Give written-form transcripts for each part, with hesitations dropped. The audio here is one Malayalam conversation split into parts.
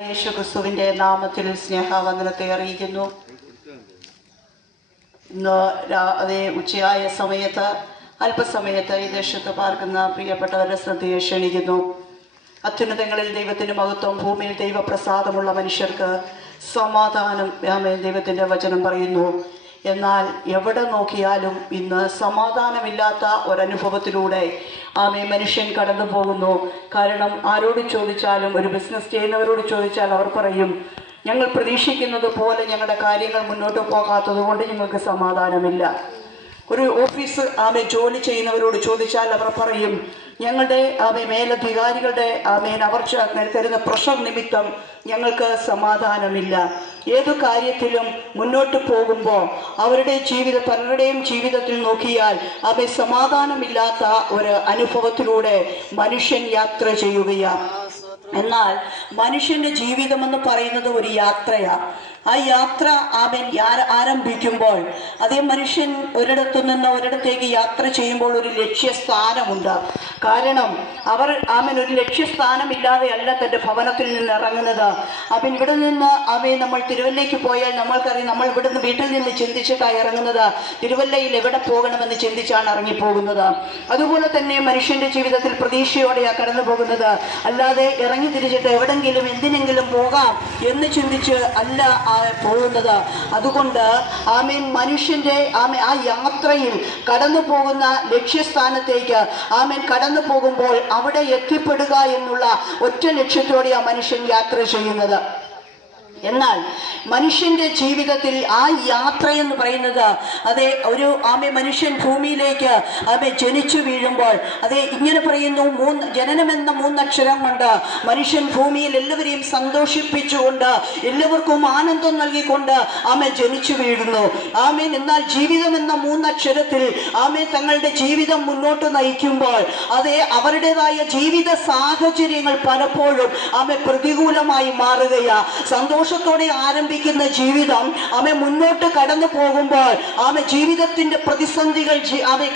യേശുക്രിസ്തുവിന്റെ നാമത്തിൽ സ്നേഹവന്ദനത്തെ അറിയിക്കുന്നു. ഇന്ന് അതേ ഉച്ചയായ സമയത്ത് അല്പസമയത്ത് ഈ ദേശത്ത് പാർക്കുന്ന പ്രിയപ്പെട്ടവരുടെ ശ്രദ്ധയെ ക്ഷണിക്കുന്നു. അത്യുന്നതങ്ങളിൽ ദൈവത്തിന് മഹത്വം, ഭൂമിയിൽ ദൈവപ്രസാദമുള്ള മനുഷ്യർക്ക് സമാധാനം. ദൈവത്തിൻ്റെ വചനം പറയുന്നു. എന്നാൽ എവിടെ നോക്കിയാലും ഇന്ന് സമാധാനമില്ലാത്ത ഒരനുഭവത്തിലൂടെ മനുഷ്യൻ കടന്നു പോകുന്നു. കാരണം ആരോട് ചോദിച്ചാലും, ഒരു ബിസിനസ് ചെയ്യുന്നവരോട് ചോദിച്ചാൽ അവർ പറയും, ഞങ്ങൾ പ്രതീക്ഷിക്കുന്നത് പോലെ ഞങ്ങളുടെ കാര്യങ്ങൾ മുന്നോട്ട് പോകാത്തത് കൊണ്ട് ഞങ്ങൾക്ക് സമാധാനമില്ല. ഒരു ഓഫീസ് ജോലി ചെയ്യുന്നവരോട് ചോദിച്ചാൽ അവർ പറയും, ഞങ്ങളുടെ മേലധികാരികളുടെ അവർ തരുന്ന പ്രഷർ നിമിത്തം ഞങ്ങൾക്ക് സമാധാനമില്ല. ഏതു കാര്യത്തിലും മുന്നോട്ട് പോകുമ്പോൾ പലരുടെയും ജീവിതത്തിൽ നോക്കിയാൽ സമാധാനമില്ലാത്ത ഒരു അനുഭവത്തിലൂടെ മനുഷ്യൻ യാത്ര ചെയ്യുകയാണ്. എന്നാൽ മനുഷ്യന്റെ ജീവിതമെന്ന് പറയുന്നത് ഒരു യാത്രയാണ്. ആ യാത്ര ആരംഭിക്കുമ്പോൾ അതേ മനുഷ്യൻ ഒരിടത്തു നിന്ന് ഒരിടത്തേക്ക് യാത്ര ചെയ്യുമ്പോൾ ഒരു ലക്ഷ്യസ്ഥാനമുണ്ട്. കാരണം ഒരു ലക്ഷ്യസ്ഥാനമില്ലാതെയല്ല തൻ്റെ ഭവനത്തിൽ നിന്ന് ഇറങ്ങുന്നത്. ഇവിടെ നിന്ന് നമ്മൾ തിരുവല്ലയ്ക്ക് പോയാൽ നമ്മൾക്കറിയാം, നമ്മൾ ഇവിടുന്ന് വീട്ടിൽ നിന്ന് ചിന്തിച്ചിട്ടാണ് ഇറങ്ങുന്നത്. തിരുവല്ലയിൽ എവിടെ പോകണമെന്ന് ചിന്തിച്ചാണ് ഇറങ്ങിപ്പോകുന്നത്. അതുപോലെ തന്നെ മനുഷ്യന്റെ ജീവിതത്തിൽ പ്രതീക്ഷയോടെയാണ് കടന്നു പോകുന്നത്. അല്ലാതെ ഇറങ്ങി തിരിച്ചിട്ട് എവിടെങ്കിലും എന്തിനെങ്കിലും പോകാം എന്ന് ചിന്തിച്ച് അല്ല പോകുന്നത്. അതുകൊണ്ട് മനുഷ്യന്റെ ആ യാത്രയിൽ കടന്നു പോകുന്ന ലക്ഷ്യസ്ഥാനത്തേക്ക് കടന്നു പോകുമ്പോൾ അവിടെ എത്തിപ്പെടുക എന്നുള്ള ഒറ്റ ലക്ഷ്യത്തോടെയാണ് മനുഷ്യൻ യാത്ര ചെയ്യുന്നത്. എന്നാൽ മനുഷ്യന്റെ ജീവിതത്തിൽ ആ യാത്ര എന്ന് പറയുന്നത് മനുഷ്യൻ ഭൂമിയിലേക്ക് ജനിച്ചു വീഴുമ്പോൾ ഇങ്ങനെ പറയുന്നു, ജനനമെന്ന മൂന്നക്ഷരം കൊണ്ട് മനുഷ്യൻ ഭൂമിയിൽ എല്ലാവരെയും സന്തോഷിപ്പിച്ചുകൊണ്ട് എല്ലാവർക്കും ആനന്ദം നൽകിക്കൊണ്ട് ജനിച്ചു വീഴുന്നു. എന്നാൽ ജീവിതം എന്ന മൂന്നക്ഷരത്തിൽ തങ്ങളുടെ ജീവിതം മുന്നോട്ട് നയിക്കുമ്പോൾ അവരുടേതായ ജീവിത സാഹചര്യങ്ങൾ പലപ്പോഴും പ്രതികൂലമായി മാറുകയാ. സന്തോഷത്തോടെ ആരംഭിക്കുന്ന ജീവിതം മുന്നോട്ട് കടന്നു പോകുമ്പോൾ ജീവിതത്തിന്റെ പ്രതിസന്ധികൾ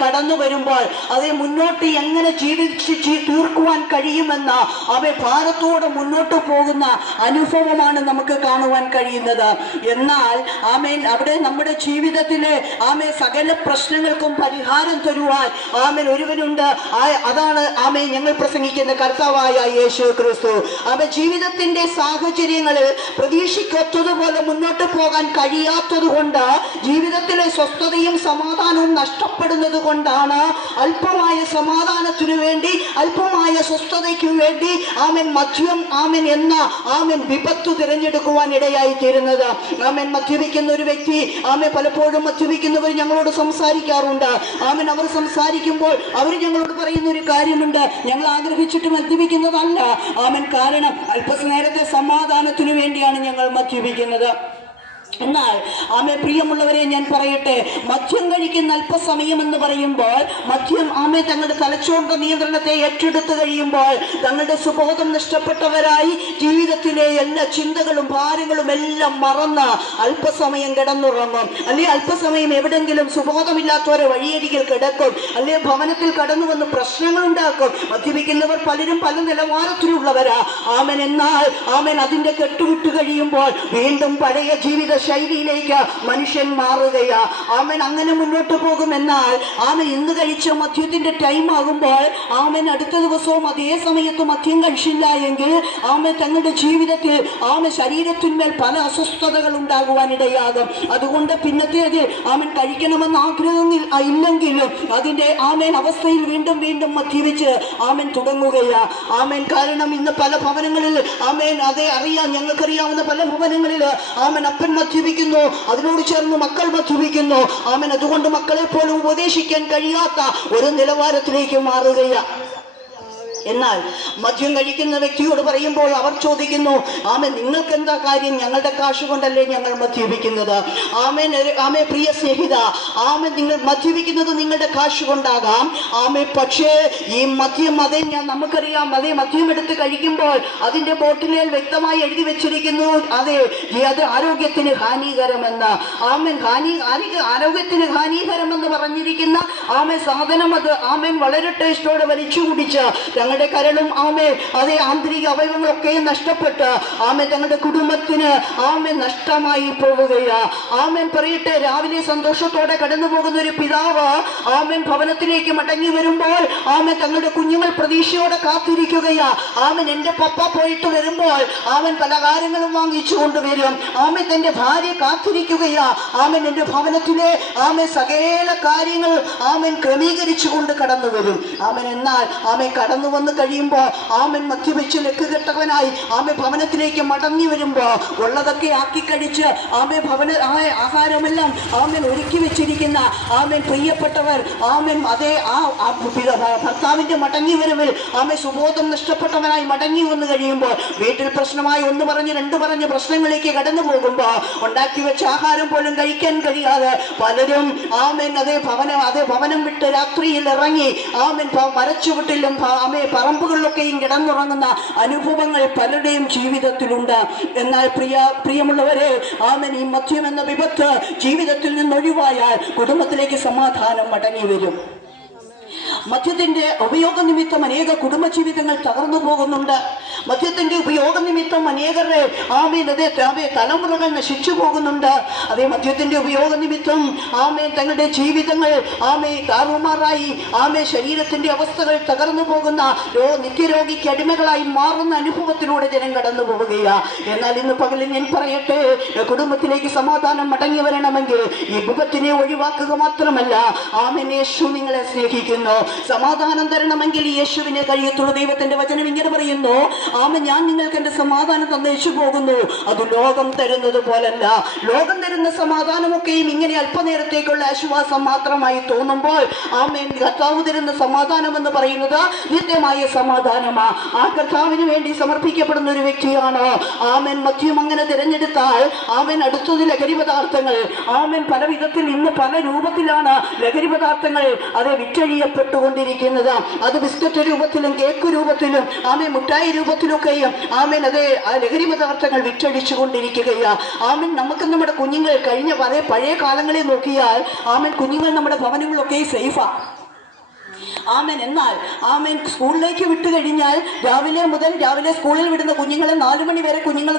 കടന്നു വരുമ്പോൾ മുന്നോട്ട് എങ്ങനെ ജീവിച്ച് തീർക്കുവാൻ കഴിയുമെന്ന ഭാരത്തോടെ മുന്നോട്ട് പോകുന്ന അനുഭവമാണ് നമുക്ക് കാണുവാൻ കഴിയുന്നത്. എന്നാൽ അവിടെ നമ്മുടെ ജീവിതത്തിലെ സകല പ്രശ്നങ്ങൾക്കും പരിഹാരം തരുവാൻ ഒരുവനുണ്ട്. അതാണ് ഞങ്ങൾ പ്രസംഗിക്കുന്ന കർത്താവായ യേശു ക്രിസ്തു. ജീവിതത്തിന്റെ സാഹചര്യങ്ങളിൽ പ്രതീക്ഷിക്കത്തതുപോലെ മുന്നോട്ട് പോകാൻ കഴിയാത്തത് കൊണ്ട്, ജീവിതത്തിലെ സ്വസ്ഥതയും സമാധാനവും നഷ്ടപ്പെടുന്നത് കൊണ്ടാണ് അല്പമായ സമാധാനത്തിനു വേണ്ടി, അല്പമായ സ്വസ്ഥതയ്ക്കു വേണ്ടി മദ്യം എന്ന വിപത്ത് തിരഞ്ഞെടുക്കുവാൻ ഇടയായി തീരുന്നത്. മദ്യപിക്കുന്ന ഒരു വ്യക്തി പലപ്പോഴും മദ്യപിക്കുന്നവർ ഞങ്ങളോട് സംസാരിക്കാറുണ്ട്. അവർ സംസാരിക്കുമ്പോൾ അവർ ഞങ്ങളോട് പറയുന്ന ഒരു കാര്യമുണ്ട്, ഞങ്ങൾ ആഗ്രഹിച്ചിട്ട് മദ്യപിക്കുന്നതല്ല. കാരണം അല്പനേരത്തെ സമാധാനത്തിനു വേണ്ടിയാണ് ഞങ്ങൾ മദ്യപിക്കുന്നത്. എന്നാൽ പ്രിയമുള്ളവരെ, ഞാൻ പറയട്ടെ, മദ്യം കഴിക്കുന്ന അല്പസമയം എന്ന് പറയുമ്പോൾ മദ്യം തങ്ങളുടെ തലച്ചോറിന്റെ നിയന്ത്രണത്തെ ഏറ്റെടുത്തു കഴിയുമ്പോൾ തങ്ങളുടെ സുബോധം നഷ്ടപ്പെട്ടവരായി ജീവിതത്തിലെ എല്ലാ ചിന്തകളും ഭാരങ്ങളും എല്ലാം മറന്ന് അല്പസമയം കിടന്നുറങ്ങും. അല്ലെങ്കിൽ അല്പസമയം എവിടെങ്കിലും സുബോധമില്ലാത്തവരെ വഴിയരികിൽ കിടക്കും. അല്ലെങ്കിൽ ഭവനത്തിൽ കടന്നു വന്ന് പ്രശ്നങ്ങൾ ഉണ്ടാക്കും. മദ്യപിക്കുന്നവർ പലരും പല നിലവാരത്തിലുള്ളവരാ. എന്നാൽ അതിന്റെ കെട്ടുവിട്ട് കഴിയുമ്പോൾ വീണ്ടും പഴയ ജീവിത ശൈലിയിലേക്ക് മനുഷ്യൻ മാറുകയാ. അങ്ങനെ മുന്നോട്ട് പോകുമെന്നാൽ ഇന്ന് കഴിച്ച മദ്യത്തിന്റെ ടൈം ആകുമ്പോൾ അടുത്ത ദിവസവും അതേ സമയത്ത് മദ്യം കഴിച്ചില്ല എങ്കിൽ തങ്ങളുടെ ജീവിതത്തിൽ ശരീരത്തിന്മേൽ പല അസ്വസ്ഥതകൾ ഉണ്ടാകുവാനിടയാകും. അതുകൊണ്ട് പിന്നത്തേത് കഴിക്കണമെന്ന് ആഗ്രഹം ഇല്ലെങ്കിലും അതിന്റെ അവസ്ഥയിൽ വീണ്ടും വീണ്ടും മദ്യപിച്ച് തുടങ്ങുകയാ. കാരണം ഇന്ന് പല ഭവനങ്ങളിൽ അറിയാം, ഞങ്ങൾക്കറിയാവുന്ന പല ഭവനങ്ങളിൽ അപ്പൻ മദ്യപിക്കുന്നു, അതിനോട് ചേർന്ന് മക്കൾ മദ്യപിക്കുന്നു. അതുകൊണ്ട് മക്കളെ പോലും ഉപദേശിക്കാൻ കഴിയാത്ത ഒരു നിലവാരത്തിലേക്ക് മാറുകയാണ്. എന്നാൽ മദ്യം കഴിക്കുന്ന വ്യക്തിയോട് പറയുമ്പോൾ അവർ ചോദിക്കുന്നു, നിങ്ങൾക്ക് എന്താ കാര്യം? ഞങ്ങളുടെ കാശ് കൊണ്ടല്ലേ ഞങ്ങൾ മദ്യപിക്കുന്നത്. പ്രിയ സ്നേഹിത, നിങ്ങൾ മദ്യപിക്കുന്നത് നിങ്ങളുടെ കാശ് കൊണ്ടാകാം. പക്ഷേ ഈ മദ്യം നമുക്കറിയാം, മദ്യം എടുത്ത് കഴിക്കുമ്പോൾ അതിന്റെ ബോട്ടിലിൽ വ്യക്തമായി എഴുതി വെച്ചിരിക്കുന്നു, അത് ആരോഗ്യത്തിന് ഹാനികരമെന്ന്. ആരോഗ്യത്തിന് ഹാനികരമെന്ന് പറഞ്ഞിരിക്കുന്ന സാധനം അത് വളരെ ടേസ്റ്റോടെ വലിച്ചു കുടിച്ച് തങ്ങളുടെ കരളും അതേ ആന്തരിക അവയവങ്ങളൊക്കെയും നഷ്ടപ്പെട്ട് തങ്ങളുടെ കുടുംബത്തിന് നഷ്ടമായി പോവുകയാ. പറയട്ടെ, രാവിലെ സന്തോഷത്തോടെ കടന്നു പോകുന്ന ഒരു പിതാവ് ഭവനത്തിലേക്ക് മടങ്ങി വരുമ്പോൾ തങ്ങളുടെ കുഞ്ഞുങ്ങൾ പ്രതീക്ഷയോടെ കാത്തിരിക്കുകയാ. എന്റെ പപ്പ പോയിട്ട് വരുമ്പോൾ പലഹാരങ്ങളും വാങ്ങിച്ചു കൊണ്ടുവരും. തന്റെ ഭാര്യ കാത്തിരിക്കുകയാ. എന്റെ ഭവനത്തിലെ സകല കാര്യങ്ങൾ ക്രമീകരിച്ചു കൊണ്ട് കടന്നു വരും. എന്നാൽ കടന്നു വന്ന് കഴിയുമ്പോൾ മദ്യപിച്ച് ലക്കുകെട്ടവനായി ഭവനത്തിലേക്ക് മടങ്ങി വരുമ്പോ ഉള്ളതൊക്കെ ആക്കി കഴിച്ച് ആഹാരമെല്ലാം ഒരുക്കി വെച്ചിരിക്കുന്ന പ്രിയപ്പെട്ടവർ അതേ ഭർത്താവിന്റെ മടങ്ങി വരവിൽ സുബോധം നഷ്ടപ്പെട്ടവനായി മടങ്ങി വന്നു കഴിയുമ്പോൾ വീട്ടിൽ പ്രശ്നമായി ഒന്ന് പറഞ്ഞ് രണ്ട് പറഞ്ഞ് പ്രശ്നങ്ങളിലേക്ക് കടന്നു പോകുമ്പോ ഉണ്ടാക്കി വെച്ച ആഹാരം പോലും കഴിക്കാൻ കഴിയാതെ പലരും അതേ ഭവനം വിട്ട് രാത്രിയിൽ ഇറങ്ങി മരച്ചുവട്ടിലും പറമ്പുകളിലൊക്കെയും കിടന്നുറങ്ങുന്ന അനുഭവങ്ങൾ പലരുടെയും ജീവിതത്തിലുണ്ട്. എന്നാൽ പ്രിയമുള്ളവരെ, ഈ മദ്യം എന്ന വിപത്ത് ജീവിതത്തിൽ നിന്നൊഴിവായാൽ കുടുംബത്തിലേക്ക് സമാധാനം മടങ്ങി വരും. മദ്യത്തിന്റെ ഉപയോഗ നിമിത്തം അനേക കുടുംബജീവിതങ്ങൾ തകർന്നു പോകുന്നുണ്ട്. മദ്യത്തിന്റെ ഉപയോഗ നിമിത്തം അനേകരുടെ തലമുറകൾ നശിച്ചു പോകുന്നുണ്ട്. അതേ മദ്യത്തിന്റെ ഉപയോഗ നിമിത്തം തങ്ങളുടെ ജീവിതങ്ങൾ താറുമാറായി ശരീരത്തിന്റെ അവസ്ഥകൾ തകർന്നു പോകുന്ന നിത്യരോഗിക്ക് അടിമകളായി മാറുന്ന അനുഭവത്തിലൂടെ ജനം കടന്നു പോവുകയാ. എന്നാൽ ഇന്ന് പകലിൽ ഞാൻ പറയട്ടെ, കുടുംബത്തിലേക്ക് സമാധാനം മടങ്ങി വരണമെങ്കിൽ ഈ വിപത്തിനെ ഒഴിവാക്കുക മാത്രമല്ല, യേശു നിങ്ങളെ സ്നേഹിക്കുന്നു. സമാധാനം തരണമെങ്കിൽ യേശുവിനെ കഴിയത്തുള്ളൂ. ദൈവത്തിന്റെ വചനം ഇങ്ങനെ പറയുന്നു, ഞാൻ നിങ്ങൾക്ക് എന്റെ സമാധാനം തന്നേച്ചു പോകുന്നു, അത് ലോകം തരുന്നത് പോലല്ല. ലോകം തരുന്ന സമാധാനമൊക്കെയും ഇങ്ങനെ അല്പനേരത്തേക്കുള്ള ആശ്വാസം മാത്രമായി തോന്നുമ്പോൾ കർത്താവ് തരുന്ന സമാധാനം എന്ന് പറയുന്നത് നിത്യമായ സമാധാനമാ. ആ കർത്താവിന് വേണ്ടി സമർപ്പിക്കപ്പെടുന്ന ഒരു വ്യക്തിയാണ് മദ്യം അങ്ങനെ തിരഞ്ഞെടുത്താൽ അടുത്തത് ലഹരി പദാർത്ഥങ്ങൾ. പല വിധത്തിൽ ഇന്ന് പല രൂപത്തിലാണ് ലഹരി പദാർത്ഥങ്ങൾ അത് വിറ്റഴിയപ്പെട്ടുകൊണ്ടിരിക്കുന്നത്. അത് ബിസ്ക്കറ്റ് രൂപത്തിലും കേക്ക് രൂപത്തിലും മുട്ടായി രൂപത്തിലൊക്കെയും അതേ ലഹരി പദാർത്ഥങ്ങൾ വിറ്റഴിച്ചു കൊണ്ടിരിക്കുകയാ. നമുക്ക് നമ്മുടെ കുഞ്ഞുങ്ങൾ കഴിഞ്ഞ പഴയ കാലങ്ങളിൽ നോക്കിയാൽ കുഞ്ഞുങ്ങൾ നമ്മുടെ ഭവനങ്ങളൊക്കെ സേഫാ. എന്നാൽ സ്കൂളിലേക്ക് വിട്ടു കഴിഞ്ഞാൽ രാവിലെ സ്കൂളിൽ വിടുന്ന കുഞ്ഞുങ്ങളെ 4 മണി വരെ കുഞ്ഞുങ്ങൾ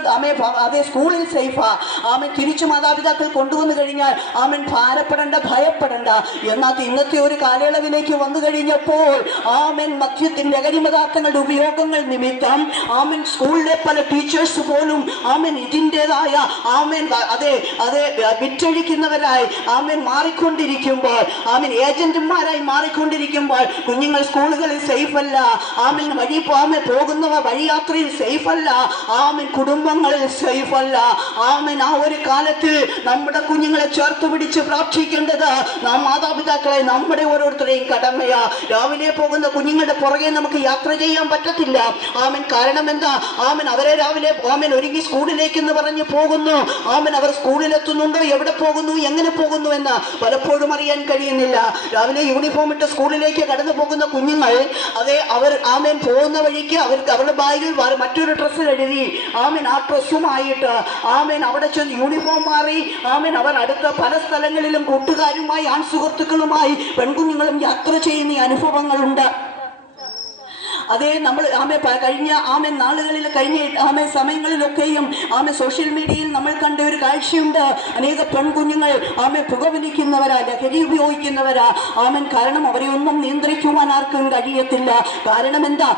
അതേ സ്കൂളിൽ സേഫാ. തിരിച്ചു മാതാപിതാക്കൾ കൊണ്ടുവന്നു കഴിഞ്ഞാൽ ഭാരപ്പെടേണ്ട, ഭയപ്പെടേണ്ട. എന്നാൽ ഇന്നത്തെ ഒരു കാലയളവിലേക്ക് വന്നു കഴിഞ്ഞപ്പോൾ മദ്യത്തിന്റെ ലഹരി പദാർത്ഥങ്ങളുടെ ഉപയോഗങ്ങൾ നിമിത്തം സ്കൂളിലെ പല ടീച്ചേഴ്സ് പോലും ഇതിൻ്റെതായ അതേ വിറ്റഴിക്കുന്നവരായി മാറിക്കൊണ്ടിരിക്കുമ്പോൾ ഏജന്റുമാരായി മാറിക്കൊണ്ടിരിക്കുമ്പോൾ കുഞ്ഞുങ്ങൾ സ്കൂളുകളിൽ സേഫ് അല്ല. പോകുന്നവ വഴിയാത്രയിൽ സേഫ് അല്ല. കുടുംബങ്ങളിൽ സേഫ് അല്ല. ആ ഒരു കാലത്ത് നമ്മുടെ കുഞ്ഞുങ്ങളെ ചേർത്ത് പിടിച്ച് പ്രാർത്ഥിക്കേണ്ടത് നാം മാതാപിതാക്കളെ, നമ്മുടെ ഓരോരുത്തരെയും കടമയാ. രാവിലെ പോകുന്ന കുഞ്ഞുങ്ങളുടെ പുറകെ നമുക്ക് യാത്ര ചെയ്യാൻ പറ്റത്തില്ല. കാരണം എന്താ? അവരെ രാവിലെ ഒരുങ്ങി സ്കൂളിലേക്ക് എന്ന് പറഞ്ഞ് പോകുന്നു. അവർ സ്കൂളിലെത്തുന്നുണ്ടോ, എവിടെ പോകുന്നു, എങ്ങനെ പോകുന്നു എന്ന് പലപ്പോഴും അറിയാൻ കഴിയുന്നില്ല. രാവിലെ യൂണിഫോം ഇട്ട് സ്കൂളിലേക്ക് കടന്നു പോകുന്ന കുഞ്ഞുങ്ങൾ അവർ പോകുന്ന വഴിക്ക് അവരുടെ ബാഗിൽ മറ്റൊരു ഡ്രസ്സ് എഴുതി ആ ഡ്രസ്സുമായിട്ട് അവിടെ ചെന്ന് യൂണിഫോം മാറി അവർ അടുത്ത പല സ്ഥലങ്ങളിലും കൂട്ടുകാരുമായി ആൺസുഹൃത്തുക്കളുമായി പെൺകുഞ്ഞുങ്ങളും യാത്ര ചെയ്യുന്ന അനുഭവങ്ങളുണ്ട്. അതേ നമ്മൾ കഴിഞ്ഞ നാളുകളിൽ കഴിഞ്ഞ സമയങ്ങളിലൊക്കെയും സോഷ്യൽ മീഡിയയിൽ നമ്മൾ കണ്ട ഒരു കാഴ്ചയുണ്ട്. അനേക പെൺകുഞ്ഞുങ്ങൾ പുകവലിക്കുന്നവരാ, ലഹരി ഉപയോഗിക്കുന്നവരാ. കാരണം അവരെ ഒന്നും നിയന്ത്രിക്കുവാൻ ആർക്കും കഴിയത്തില്ല. കാരണം എന്താ?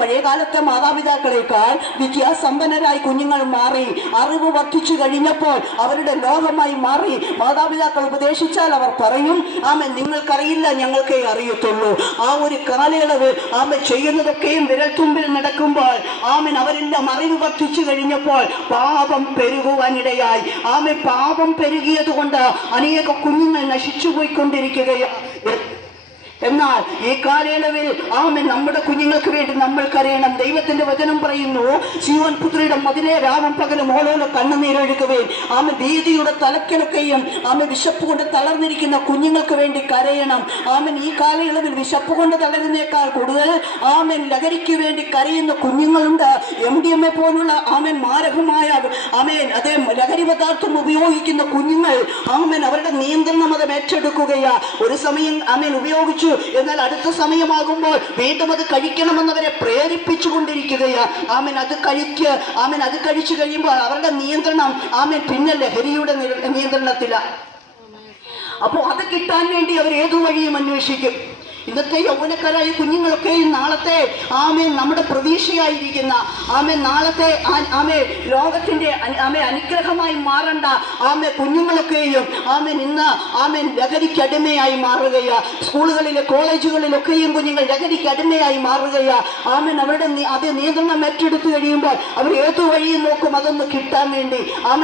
പഴയകാലത്തെ മാതാപിതാക്കളെക്കാൾ വിദ്യാസമ്പന്നരായി കുഞ്ഞുങ്ങൾ മാറി. അറിവ് വർദ്ധിച്ചു കഴിഞ്ഞപ്പോൾ അവരുടെ ലോകമായി മാറി. മാതാപിതാക്കൾ ഉപദേശിച്ചാൽ അവർ പറയും, നിങ്ങൾക്കറിയില്ല, ഞങ്ങൾക്കേ അറിയത്തുള്ളൂ. ആ ഒരു കാലയളവ് ചെയ്യുന്നത് ൊക്കെയും വിരൽത്തുമ്പിൽ നടക്കുമ്പോൾ അവരെല്ലാം അറിവ് വർദ്ധിച്ചു കഴിഞ്ഞപ്പോൾ പാപം പെരുകുവാനിടയായി. പാപം പെരുകിയത് കൊണ്ട് അനേക കുഞ്ഞുങ്ങൾ നശിച്ചു പോയിക്കൊണ്ടിരിക്കുകയാണ്. എന്നാൽ ഈ കാലയളവിൽ നമ്മുടെ കുഞ്ഞുങ്ങൾക്ക് വേണ്ടി നമ്മൾ കരയണം. ദൈവത്തിന്റെ വചനം പറയുന്നു, സീയോൻ പുത്രിയുടെ മതിലെ രാവും പകലും ഓരോരോ കണ്ണുനീരൊഴുകുകയും ഭീതിയുടെ തലക്കിലൊക്കെയും വിശപ്പ് കൊണ്ട് തളർന്നിരിക്കുന്ന കുഞ്ഞുങ്ങൾക്ക് വേണ്ടി കരയണം. ഈ കാലയളവിൽ വിശപ്പ് കൊണ്ട് തളരുന്നേക്കാൾ കൂടുതൽ ലഹരിക്ക് വേണ്ടി കരയുന്ന കുഞ്ഞുങ്ങളുണ്ട്. MDMA പോലുള്ള മാരകമായ അതേ ലഹരി പദാർത്ഥം ഉപയോഗിക്കുന്ന കുഞ്ഞുങ്ങൾ അവരുടെ നിയന്ത്രണം അത് ഏറ്റെടുക്കുകയാ. ഒരു സമയം ഉപയോഗിച്ചു എന്നാൽ അടുത്ത സമയമാകുമ്പോൾ വീണ്ടും അത് കഴിക്കണമെന്നവരെ പ്രേരിപ്പിച്ചു കൊണ്ടിരിക്കുകയാ. ആമേൻ അത് കഴിച്ചു കഴിയുമ്പോൾ അവരുടെ നിയന്ത്രണം പിന്നെ ലഹരിയുടെ നിയന്ത്രണത്തില. അപ്പോൾ അത് കിട്ടാൻ വേണ്ടി അവർ ഏതു വഴിയും അന്വേഷിക്കും. ഇന്നത്തെ യൗവനക്കാരായ കുഞ്ഞുങ്ങളൊക്കെയും നാളത്തെ നമ്മുടെ പ്രതീക്ഷയായിരിക്കുന്ന നാളത്തെ ലോകത്തിന്റെ അനുഗ്രഹമായി മാറേണ്ട കുഞ്ഞുങ്ങളൊക്കെയും ഇന്ന് ലഹരിക്ക് അടിമയായി മാറുകയാ. സ്കൂളുകളിലെ കോളേജുകളിലൊക്കെയും കുഞ്ഞുങ്ങൾ ലഹരിക്ക് അടിമയായി മാറുകയാ. അവരുടെ അതേ നിയന്ത്രണം ഏറ്റെടുത്തു കഴിയുമ്പോൾ അവർ ഏതു വഴിയും നോക്കും അതൊന്ന് കിട്ടാൻ വേണ്ടി.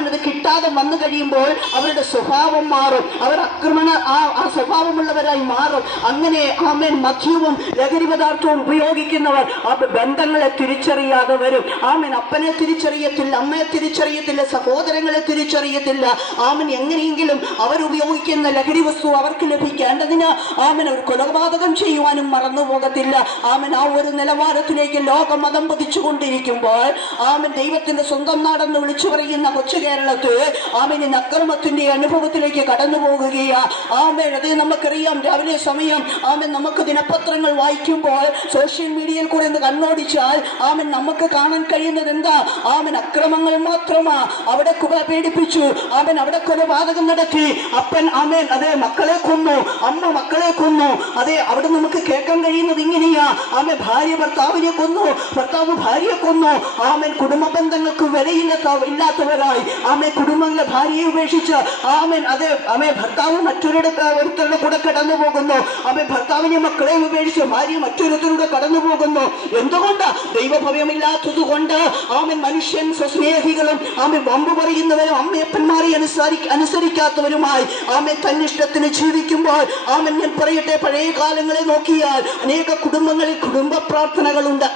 അത് കിട്ടാതെ വന്നു കഴിയുമ്പോൾ അവരുടെ സ്വഭാവം മാറും. അവർ ആ സ്വഭാവമുള്ളവരായി മാറും. അങ്ങനെ മദ്യവും ലഹരി പദാർത്ഥവും ഉപയോഗിക്കുന്നവർ ബന്ധങ്ങളെ തിരിച്ചറിയാതെ വരും. അപ്പനെ തിരിച്ചറിയത്തില്ല, അമ്മയെ തിരിച്ചറിയത്തില്ല, സഹോദരങ്ങളെ തിരിച്ചറിയത്തില്ല. എങ്ങനെയെങ്കിലും അവരുപയോഗിക്കുന്ന ലഹരി വസ്തു അവർക്ക് ലഭിക്കേണ്ടതിന് അവർ കൊലപാതകം ചെയ്യുവാനും മറന്നു പോകത്തില്ല. ആ ഒരു നിലവാരത്തിലേക്ക് ലോകം മതം പതിച്ചുകൊണ്ടിരിക്കുമ്പോൾ ദൈവത്തിന്റെ സ്വന്തം നാടെന്ന് വിളിച്ചു പറയുന്ന കൊച്ചു കേരളത്തിൽ ഇന്ന് അക്രമത്തിന്റെ അനുഭവത്തിലേക്ക് കടന്നു പോകുകയാ. അത് നമുക്കറിയാം. രാവിലെ സമയം നമുക്ക് ദിനപത്രങ്ങൾ വായിക്കുമ്പോൾ സോഷ്യൽ മീഡിയയിൽ കൂടെ ഒന്ന് കണ്ണോടിച്ചാൽ നമുക്ക് കാണാൻ കഴിയുന്നത് എന്താ? അക്രമങ്ങൾ മാത്രമാ. അവിടെ പേടിപ്പിച്ചു, അവിടെ കൊലപാതകം നടത്തി, അപ്പൻ അതേ മക്കളെ കൊന്നു, അമ്മ മക്കളെ കൊന്നു. അതെ, അവിടെ നമുക്ക് കേൾക്കാൻ കഴിയുന്നത് ഇങ്ങനെയാ. ഭാര്യ ഭർത്താവിനെ കൊന്നു, ഭർത്താവ് ഭാര്യയെ കൊന്നു. കുടുംബ ബന്ധങ്ങൾക്ക് വിലയില്ലാത്തവരായി കുടുംബങ്ങളെ ഭാര്യയെ ഉപേക്ഷിച്ച് അതേ ഭർത്താവ് ഒരുത്തരുടെ കൂടെ കടന്നു പോകുന്നു. ഭർത്താവിനെ മക്കളെ ഉപേക്ഷിച്ച് ഭാര്യ മറ്റൊരുത്തരുടെ കടന്നു പോകുന്നു. എന്തുകൊണ്ടാ? ദൈവഭയമില്ലാത്തത് കൊണ്ട്. മനുഷ്യൻ സ്വസ്നേഹികളും വമ്പ് പറയുന്നവരും അമ്മയപ്പന്മാരെ അനുസരിക്കാത്തവരുമായി തന്നിഷ്ടത്തിന് ജീവിക്കുമ്പോൾ ഞാൻ പറയട്ടെ, പഴയ കാലങ്ങളെ നോക്കിയാൽ അനേക കുടുംബങ്ങളിൽ കുടുംബ പ്രാർത്ഥനകളുണ്ട്.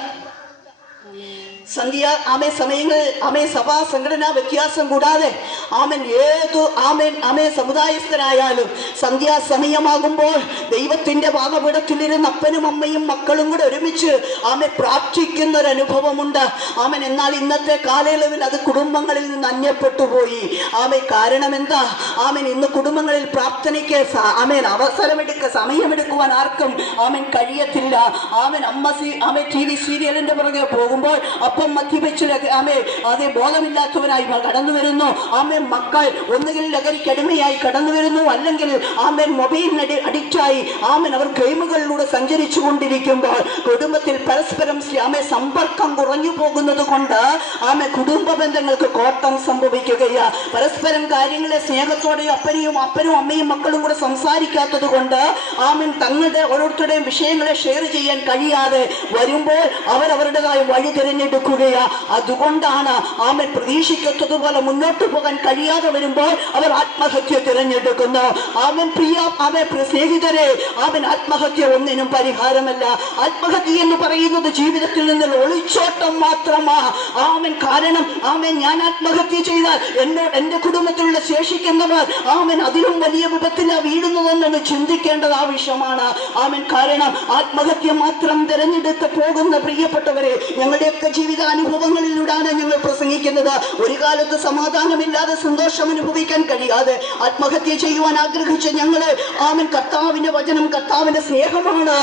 സമയങ്ങളിൽ സഭാ സംഘടനാ വ്യത്യാസം കൂടാതെ സമുദായസ്ഥനായാലും സന്ധ്യാസമയമാകുമ്പോൾ ദൈവത്തിന്റെ പാദപീഠത്തിലിരുന്ന് അപ്പനും അമ്മയും മക്കളും കൂടെ ഒരുമിച്ച് പ്രാർത്ഥിക്കുന്ന ഒരു അനുഭവമുണ്ട്. എന്നാൽ ഇന്നത്തെ കാലയളവിൽ അത് കുടുംബങ്ങളിൽ നിന്ന് അന്യപ്പെട്ടു പോയി. കാരണം എന്താ? ഇന്ന് കുടുംബങ്ങളിൽ പ്രാർത്ഥനയ്ക്ക് സമയമെടുക്കുവാൻ ആർക്കും കഴിയത്തില്ല. അമ്മ TV സീരിയലിന്റെ പുറകെ പോകുമ്പോൾ അപ്പം മദ്യപിച്ച് അതേ ബോധമില്ലാത്തവനായി കടന്നു വരുന്നു. മക്കൾ ഒന്നുകിൽ ലഹരിക്ക് അടിമയായി കടന്നു വരുന്നു, അല്ലെങ്കിൽ മൊബൈലിന് അഡിക്റ്റായി അവർ ഗെയിമുകളിലൂടെ സഞ്ചരിച്ചു കൊണ്ടിരിക്കുമ്പോൾ കുടുംബത്തിൽ പരസ്പരം സമ്പർക്കം കുറഞ്ഞു പോകുന്നത് കൊണ്ട് കുടുംബ ബന്ധങ്ങൾക്ക് കോട്ടം സംഭവിക്കുകയാ. പരസ്പരം കാര്യങ്ങളെ സ്നേഹത്തോടെയും അപ്പനും അമ്മയും മക്കളും കൂടെ സംസാരിക്കാത്തത് കൊണ്ട് തങ്ങളുടെ ഓരോരുത്തരുടെയും വിഷയങ്ങളെ ഷെയർ ചെയ്യാൻ കഴിയാതെ വരുമ്പോൾ അവരവരുടേതായ വഴി തിരഞ്ഞെടുക്കുകയാ. അതുകൊണ്ടാണ് പ്രതീക്ഷിക്കത്തതുപോലെ മുന്നോട്ട് പോകാൻ കഴിയാതെ വരുമ്പോൾ അവർ ആത്മഹത്യ തിരഞ്ഞെടുക്കുന്നു. സ്നേഹിതരെ, ആത്മഹത്യ ഒന്നിനും പരിഹാരമല്ല. ആത്മഹത്യ എന്ന് പറയുന്നത് ജീവിതത്തിൽ നിന്നുള്ള ഒളിച്ചോട്ടം മാത്രമാ. കാരണം ഞാൻ ആത്മഹത്യ ചെയ്താൽ എന്റെ കുടുംബത്തിലുള്ള ശേഷിക്കുന്നവർ അതിലും വലിയ വിപത്തിലാ വീഴുന്നതെന്ന് ചിന്തിക്കേണ്ടത് ആവശ്യമാണ്. കാരണം ആത്മഹത്യ മാത്രം തിരഞ്ഞെടുത്ത് പോകുന്ന പ്രിയപ്പെട്ടവരെ, ഞങ്ങളുടെയൊക്കെ ജീവിതാനുഭവങ്ങളിലൂടെയാണ് ഞങ്ങൾ പ്രസംഗിക്കുന്നത്. ഒരു കാലത്ത് സമാധാനമില്ലാതെ സന്തോഷം അനുഭവിക്കാൻ കഴിയാതെ ആത്മഹത്യ ചെയ്യുവാൻ ആഗ്രഹിച്ച ഞങ്ങള് കർത്താവിന്റെ വചനം, കർത്താവിന്റെ സ്നേഹമാണ്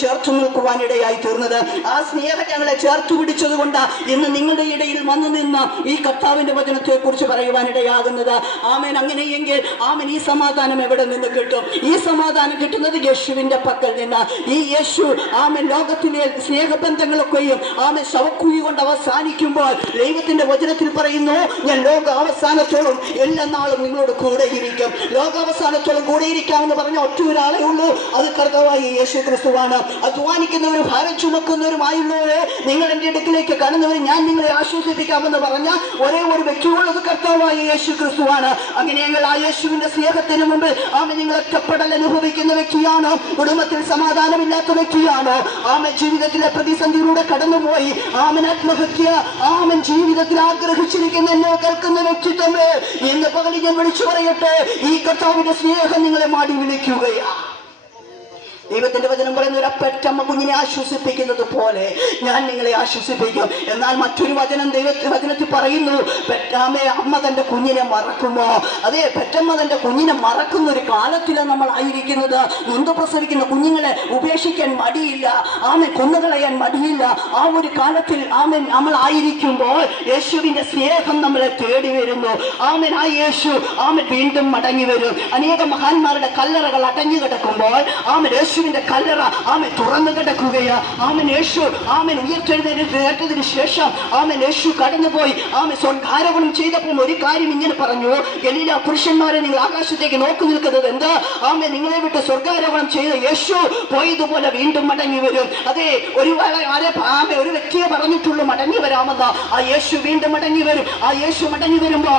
ചേർത്തു നിൽക്കുവാനിടയായി തീർന്നത്. ആ സ്നേഹം ഞങ്ങളെ ചേർത്തു പിടിച്ചത് കൊണ്ട് ഇന്ന് നിങ്ങളുടെ ഇടയിൽ വന്നു നിന്ന് ഈ കർത്താവിന്റെ വചനത്തെ കുറിച്ച് പറയുവാനിടയാകുന്നത്. അങ്ങനെയെങ്കിൽ ഈ സമാധാനം എവിടെ നിന്ന് കിട്ടും? ഈ സമാധാനം കിട്ടുന്നത് യേശുവിന്റെ പക്കൽ നിന്ന്. ഈ യേശു ലോകത്തിലെ സ്നേഹബന്ധങ്ങളൊക്കെയും ശവക്കുഴി കൊണ്ട് അവസാനിക്കുമ്പോൾ ദൈവത്തിന്റെ വചനത്തിൽ പറയുന്നു, ഞാൻ ലോക അവസാനത്തോളം എല്ലാ നാളും നിങ്ങളോട് കൂടെ ഇരിക്കും. ലോകാവസാനത്തോളം കൂടെ ഇരിക്കാമെന്ന് പറഞ്ഞ ഒറ്റ ഒരാളെ ഉള്ളൂ, അത് കർത്താവായ യേശു ക്രിസ്തുവാണ്. അധ്വാനിക്കുന്നവരും ഭാരം ചുമക്കുന്നവരുമായുള്ളവരെ നിങ്ങൾ എന്റെ അടുക്കിലേക്ക് കടന്നവരും ഞാൻ നിങ്ങളെ ആശ്വസിപ്പിക്കാമെന്ന് പറഞ്ഞ ഒരേ ഒരു വ്യക്തിയുള്ളത് കർത്താവായ യേശു ക്രിസ്തുവാണ്. അങ്ങനെ ഞങ്ങൾ ആ യേശുവിന്റെ സ്നേഹത്തിന് മുമ്പിൽ നിങ്ങൾ ഒറ്റപ്പെടൽ അനുഭവിക്കുന്ന വ്യക്തിയാണോ? കുടുംബത്തിൽ സമാധാനമില്ലാത്ത വ്യക്തിയാണോ? ജീവിതത്തിലെ പ്രതിസന്ധിയിലൂടെ കടന്നുപോയി ആത്മഹത്യ ജീവിതത്തിൽ ആഗ്രഹിച്ചിരിക്കുന്ന എന്നെ കേൾക്കുന്ന വ്യക്തിത്വമേ, ഇന്ന് പകലിൽ ഞാൻ വിളിച്ചു പറയട്ടെ, ഈ കർത്താവിന്റെ സ്നേഹം നിങ്ങളെ മാടി വിളിക്കുകയാ. ദൈവത്തിന്റെ വചനം പറയുന്ന ഒരു പെറ്റമ്മ കുഞ്ഞിനെ ആശ്വസിപ്പിക്കുന്നത് പോലെ ഞാൻ നിങ്ങളെ ആശ്വസിപ്പിക്കും. എന്നാൽ മറ്റൊരു വചനത്തിൽ പറയുന്നു, അമ്മ തന്റെ കുഞ്ഞിനെ മറക്കുമോ? അതെ, പെറ്റമ്മ തന്റെ കുഞ്ഞിനെ മറക്കുന്ന ഒരു കാലത്തിലാണ് നമ്മൾ ആയിരിക്കുന്നത്. നൊന്ത് പ്രസവിക്കുന്ന കുഞ്ഞുങ്ങളെ ഉപേക്ഷിക്കാൻ മടിയില്ല, കൊന്നുകളയാൻ മടിയില്ല. ആ ഒരു കാലത്തിൽ നമ്മൾ ആയിരിക്കുമ്പോൾ യേശുവിന്റെ സ്നേഹം നമ്മളെ തേടി വരുന്നു. ആ യേശു വീണ്ടും മടങ്ങി വരും. അനേക മഹാന്മാരുടെ കല്ലറകൾ അടഞ്ഞു കിടക്കുമ്പോൾ യേശുവിന്റെ കല്ലറ തുറന്നു കിടക്കുകയാ. യേശു ഉയർത്തെഴുന്നേറ്റതിന് ശേഷം യേശു കടന്നുപോയി സ്വർഗ്ഗാരോഹണം ചെയ്തപ്പോൾ ഒരു കാര്യം ഇങ്ങനെ പറഞ്ഞു, ഗലീല പുരുഷന്മാരെ, നിങ്ങൾ ആകാശത്തേക്ക് നോക്കി നിൽക്കുന്നത് എന്താ? നിങ്ങളെ വിട്ട് സ്വർഗ്ഗാരോഹണം ചെയ്ത യേശു പോയതുപോലെ വീണ്ടും മടങ്ങി വരും. അതെ, ഒരു വ്യക്തിയെ പറഞ്ഞിട്ടുള്ളൂ മടങ്ങി വരാമെന്ന്. ആ യേശു വീണ്ടും മടങ്ങി വരും. ആ യേശു മടങ്ങി വരുമ്പോ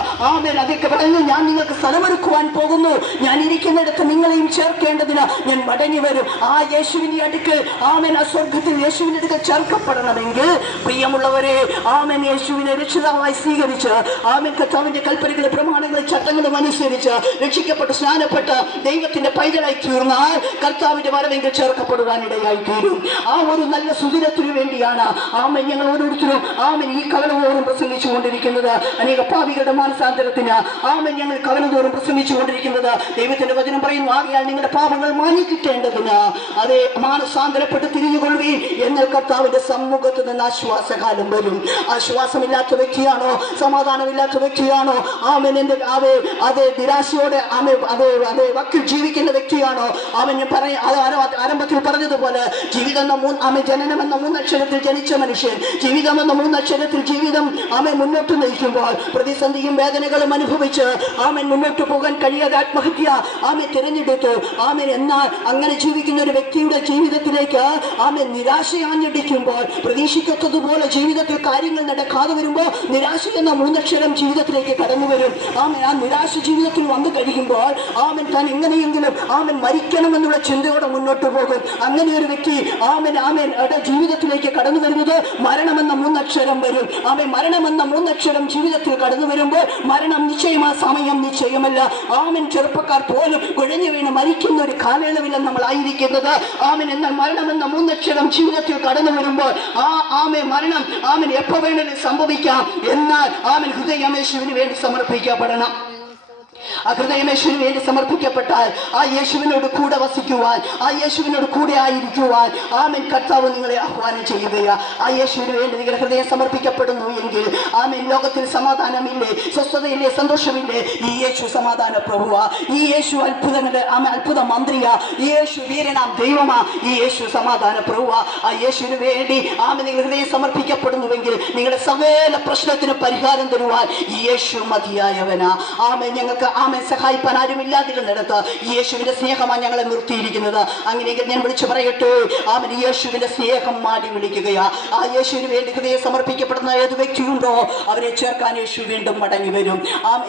അതൊക്കെ പറയുന്നു, ഞാൻ നിങ്ങൾക്ക് സ്ഥലമൊരുക്കുവാൻ പോകുന്നു, ഞാൻ ഇരിക്കുന്നിടത്ത് നിങ്ങളെയും ചേർക്കേണ്ടതിന് ഞാൻ മടങ്ങി വരും. ആ യേശുവിന്റെ അടുക്കൽ ആ സ്വർഗത്തിൽ യേശുവിന്റെ അടുക്കൽ ചേർക്കപ്പെടണമെങ്കിൽ പ്രിയമുള്ളവരെ, യേശുവിനെ രക്ഷിതാവായി സ്വീകരിച്ച് കർത്താവിന്റെ കൽപ്പനകളെ, പ്രമാണങ്ങളെ, ചട്ടങ്ങളും അനുസരിച്ച് രക്ഷിക്കപ്പെട്ട് സ്നാനപ്പെട്ട് ദൈവത്തിന്റെ പൈതലായി തീർന്നാൽ കർത്താവിന്റെ വരവെങ്കിൽ ചേർക്കപ്പെടുവാനിടയായി തീരും. ആ ഒരു നല്ല സുദിനത്തിനു വേണ്ടിയാണ് ഞങ്ങൾ ഓരോരുത്തരും ഈ കവനതോറും പ്രസംഗിച്ചുകൊണ്ടിരിക്കുന്നത്. അനേക പാപികളുടെ മാനസാന്തരത്തിന് ഞങ്ങൾ കവനതോറും പ്രസംഗിച്ചുകൊണ്ടിരിക്കുന്നത്. ദൈവത്തിന്റെ വചനം പറയുന്നു, ആകയാൽ നിങ്ങളുടെ പാപങ്ങൾ മാനിക്കിട്ടേണ്ടതിന് അതേ മാനസാന്തരപ്പെട്ട് തിരിഞ്ഞുകൊള്ളുകയും എന്നാൽ കർത്താവിന്റെ സമ്മുഖത്ത് നിന്ന് ആശ്വാസകാലം വരും. ആശ്വാസമില്ലാത്ത വ്യക്തിയാണോ, സമാധാനമില്ലാത്ത വ്യക്തിയാണോ, അതേ നിരാശയോടെ അതേ വക്കിൽ ജീവിക്കുന്ന വ്യക്തിയാണോ, ആരംഭത്തിൽ പറഞ്ഞതുപോലെ ജീവിതം ജനനം എന്ന മൂന്നക്ഷരത്തിൽ ജനിച്ച മനുഷ്യൻ, ജീവിതം എന്ന മൂന്നക്ഷരത്തിൽ ജീവിതം മുന്നോട്ട് നയിക്കുമ്പോൾ പ്രതിസന്ധിയും വേദനകളും അനുഭവിച്ച് മുന്നോട്ട് പോകാൻ കഴിയാതെ ആത്മഹത്യ തിരഞ്ഞെടുത്തു. എന്നാൽ അങ്ങനെ ജീവിക്കുന്ന ഒരു വ്യക്തിയുടെ ജീവിതത്തിലേക്ക് നിരാശയാഞ്ഞടിക്കുമ്പോൾ, പ്രതീക്ഷിക്കത്തതുപോലെ ജീവിതത്തിൽ കാര്യങ്ങൾ നടക്കാതെ വരുമ്പോൾ നിരാശ എന്ന മൂന്നക്ഷരം ജീവിതത്തിലേക്ക് കടന്നു വരും. ആ നിരാശ ജീവിതത്തിൽ വന്നു കഴിയുമ്പോൾ താൻ എങ്ങനെയെങ്കിലും മരിക്കണമെന്നുള്ള ചിന്തയോടെ മുന്നോട്ട് പോകും. അങ്ങനെ ഒരു വ്യക്തി ജീവിതത്തിലേക്ക് കടന്നു വരുന്നത് മരണമെന്ന മൂന്നക്ഷരം വരും. മരണമെന്ന മൂന്നക്ഷരം ജീവിതത്തിൽ കടന്നു വരുമ്പോൾ മരണം നിശ്ചയമാ, സമയം നിശ്ചയമല്ല. ചെറുപ്പക്കാർ പോലും കുഴഞ്ഞു വീണ് മരിക്കുന്ന ഒരു കാലയളവിലാണ് നമ്മൾ ആയിരിക്കുന്നത്. എന്നാൽ മരണമെന്ന മൂന്നക്ഷരം ജീവിതത്തിൽ കടന്നു വരുമ്പോൾ മരണം എപ്പോ വേണമെങ്കിലും സംഭവിക്കാം. എന്നാൽ ഹൃദയം യേശുവിന് വേണ്ടി സമർപ്പിക്കപ്പെടണം. ആ ഹൃദയം യേശുവിന് വേണ്ടി സമർപ്പിക്കപ്പെട്ടാൽ ആ യേശുവിനോട് കൂടെ വസിക്കുവാൻ, ആ യേശുവിനോട് കൂടെ ആയിരിക്കുവാൻ കർത്താവ് നിങ്ങളെ ആഹ്വാനം ചെയ്യുകയാ. ആ യേശുവിന് വേണ്ടി നിങ്ങളുടെ ഹൃദയം സമർപ്പിക്കപ്പെടുന്നു എങ്കിൽ ലോകത്തിൽ സമാധാനമില്ലേ, സ്വസ്ഥതയില്ലേ, സന്തോഷമില്ലേ? ഈ യേശു സമാധാന പ്രഭുവാ, ഈ യേശു അത്ഭുത മന്ത്രിയാ, ഈ യേശു വീരനാം ദൈവമാ, ഈ യേശു സമാധാന പ്രഭുവാ. ആ യേശുവിന് വേണ്ടി നിങ്ങൾ ഹൃദയം സമർപ്പിക്കപ്പെടുന്നുവെങ്കിൽ നിങ്ങളുടെ സകല പ്രശ്നത്തിന് പരിഹാരം തരുവാൻ ഈ യേശു മതിയായവനാ. ഞങ്ങൾക്ക് സഹായിപ്പാൻ ആരുമില്ലാതിരുന്നിടത്ത് യേശുവിന്റെ സ്നേഹമാണ് ഞങ്ങളെ നിർത്തിയിരിക്കുന്നത്. അങ്ങനെയെങ്കിൽ ഞാൻ വിളിച്ചു പറയട്ടെ, യേശുവിന്റെ സ്നേഹം മാടി വിളിക്കുകയാ. ആ യേശുവിന് വേണ്ടി ഹൃദയം സമർപ്പിക്കപ്പെടുന്ന ഏത് വ്യക്തിയുണ്ടോ അവരെ ചേർക്കാൻ യേശു വീണ്ടും മടങ്ങി വരും.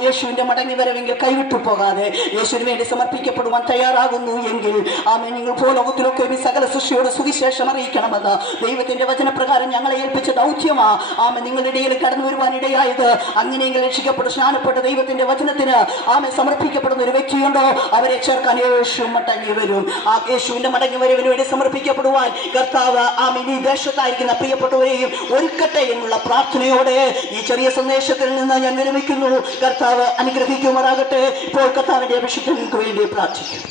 യേശുവിന്റെ മടങ്ങി വരവെങ്കിൽ കൈവിട്ടു പോകാതെ യേശുവിന് വേണ്ടി സമർപ്പിക്കപ്പെടുവാൻ തയ്യാറാകുന്നു എങ്കിൽ നിങ്ങൾ ഭൂലോകത്തിലൊക്കെ ഈ സകല സൃഷ്ടിയോട് സുവിശേഷം അറിയിക്കണമെന്ന് ദൈവത്തിന്റെ വചനപ്രകാരം ഞങ്ങളെ ഏൽപ്പിച്ച ദൗത്യമാ നിങ്ങളുടെ ഇടയിൽ കടന്നു വരുവാൻ ഇടയായത്. അങ്ങനെയെങ്കിൽ രക്ഷിക്കപ്പെട്ട് സ്നാനപ്പെട്ട ദൈവത്തിന്റെ വചനത്തിന് സമർപ്പിക്കപ്പെടുന്ന ഒരു വ്യക്തിയുണ്ടോ അവരെ ചേർക്കാൻ യേശു മടങ്ങി വരും. ആ യേശുവിന്റെ മടങ്ങി വരവിന് വേണ്ടി സമർപ്പിക്കപ്പെടുവാൻ കർത്താവ് ഈ ദേശത്തായിരിക്കുന്ന പ്രിയപ്പെട്ടവരെയും ഒരുക്കട്ടെ എന്നുള്ള പ്രാർത്ഥനയോടെ ഈ ചെറിയ സന്ദേശത്തിൽ നിന്ന് ഞാൻ വിരമിക്കുന്നു. കർത്താവ് അനുഗ്രഹിക്കുമാറാകട്ടെ. ഇപ്പോൾ കർത്താവിന്റെ അഭിഷേകത്തിന് വേണ്ടി പ്രാർത്ഥിക്കും.